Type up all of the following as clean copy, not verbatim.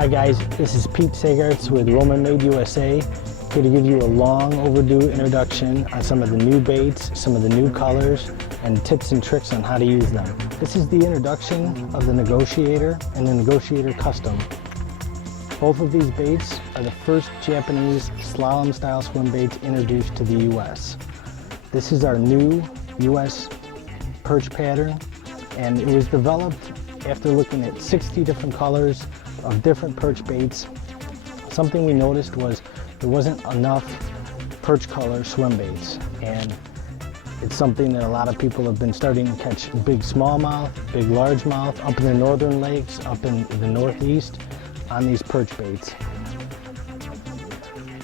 Hi guys, this is Pete Sagarts with Roman Made USA, here to give you a long overdue introduction on some of the new baits, some of the new colors, and tips and tricks on how to use them. This is the introduction of the Negotiator and the Negotiator Custom. Both of these baits are the first Japanese slalom style swim baits introduced to the US. This is our new US perch pattern, and it was developed after looking at 60 different colors of different perch baits. Something we noticed was there wasn't enough perch color swim baits, and it's something that a lot of people have been starting to catch big smallmouth, big largemouth, up in the northern lakes, up in the northeast on these perch baits.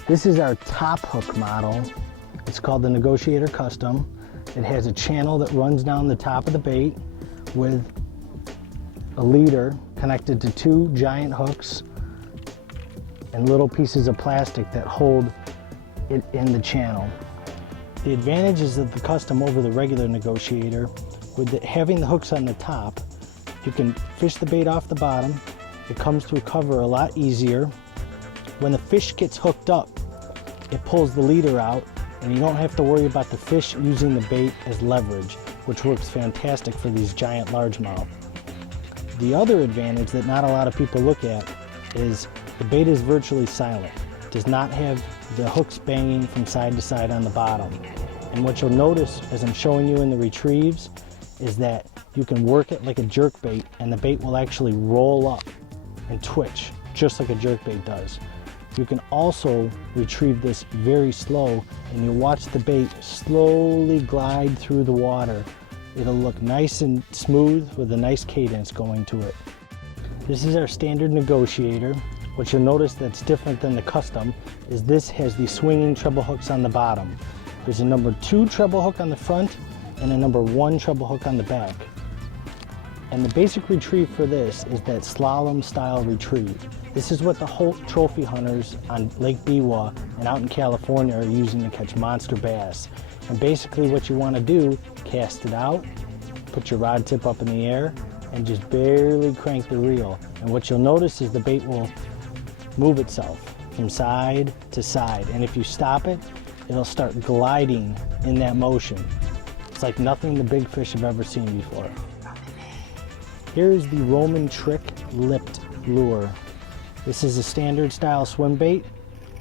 This is our top hook model. It's called the Negotiator Custom. It has a channel that runs down the top of the bait with a leader connected to two giant hooks and little pieces of plastic that hold it in the channel. The advantages of the Custom over the regular Negotiator, with having the hooks on the top, you can fish the bait off the bottom. It comes through cover a lot easier. When the fish gets hooked up, it pulls the leader out, and you don't have to worry about the fish using the bait as leverage, which works fantastic for these giant largemouth. The other advantage that not a lot of people look at is the bait is virtually silent. It does not have the hooks banging from side to side on the bottom. And what you'll notice as I'm showing you in the retrieves is that you can work it like a jerk bait, and the bait will actually roll up and twitch just like a jerk bait does. You can also retrieve this very slow, and you watch the bait slowly glide through the water. It'll look nice and smooth with a nice cadence going to it. This is our standard Negotiator. What you'll notice that's different than the Custom is this has the swinging treble hooks on the bottom. There's a number 2 treble hook on the front and a number 1 treble hook on the back. And the basic retrieve for this is that slalom style retrieve. This is what the Holt trophy hunters on Lake Biwa and out in California are using to catch monster bass. And basically what you want to do, cast it out, put your rod tip up in the air, and just barely crank the reel. And what you'll notice is the bait will move itself from side to side. And if you stop it, it'll start gliding in that motion. It's like nothing the big fish have ever seen before. Here is the Roman Trick Lipped Lure. This is a standard style swim bait,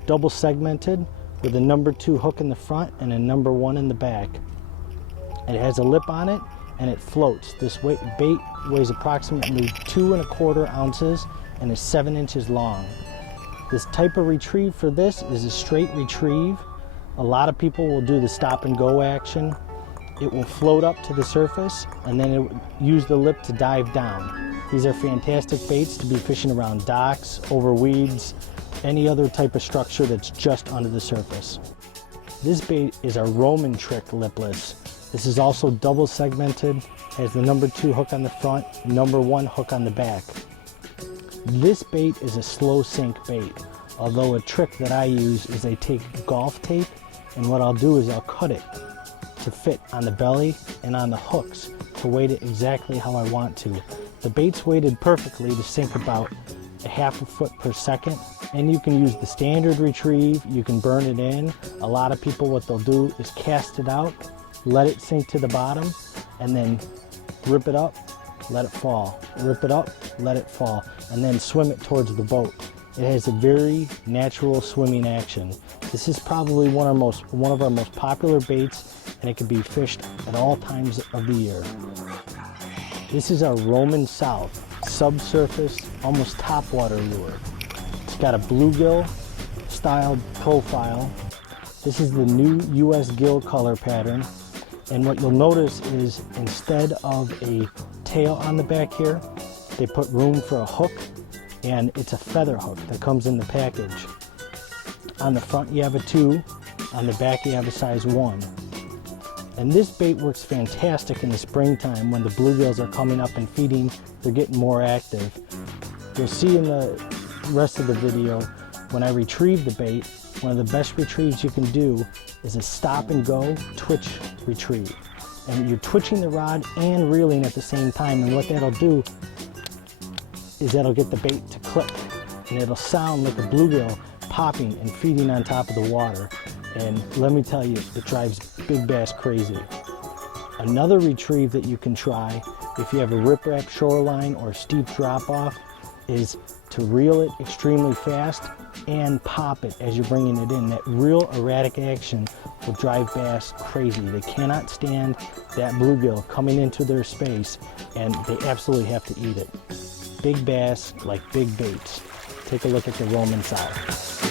double segmented, with a number 2 hook in the front and a number 1 in the back. It has a lip on it and it floats. This bait weighs approximately 2 1/4 ounces and is 7 inches long. This type of retrieve for this is a straight retrieve. A lot of people will do the stop and go action. It will float up to the surface and then it will use the lip to dive down. These are fantastic baits to be fishing around docks, over weeds, any other type of structure that's just under the surface. This bait is a Roman Trick Lipless. This is also double segmented, has the number 2 hook on the front, number 1 hook on the back. This bait is a slow sink bait, although a trick that I use is I take golf tape, and what I'll do is I'll cut it to fit on the belly and on the hooks to weight it exactly how I want to. The bait's weighted perfectly to sink about a 1/2 foot per second, and you can use the standard retrieve, you can burn it in. A lot of people, what they'll do is cast it out, let it sink to the bottom, and then rip it up, let it fall, rip it up, let it fall, and then swim it towards the boat. It has a very natural swimming action. This is probably one of our most popular baits, and it can be fished at all times of the year. This is our Roman South subsurface, almost topwater lure. It's got a bluegill style profile. This is the new US gill color pattern, and what you'll notice is instead of a tail on the back here, they put room for a hook, and it's a feather hook that comes in the package. On the front you have a 2, on the back you have a size 1. And this bait works fantastic in the springtime when the bluegills are coming up and feeding, they're getting more active. You'll see in the rest of the video, when I retrieve the bait, one of the best retrieves you can do is a stop and go twitch retrieve. And you're twitching the rod and reeling at the same time, and what that'll do is that'll get the bait to click. and it'll sound like a bluegill popping and feeding on top of the water. And let me tell you, it drives big bass crazy. Another retrieve that you can try if you have a riprap shoreline or steep drop off is to reel it extremely fast and pop it as you're bringing it in. That real erratic action will drive bass crazy. They cannot stand that bluegill coming into their space, and they absolutely have to eat it. Big bass like big baits. Take a look at the Roman South.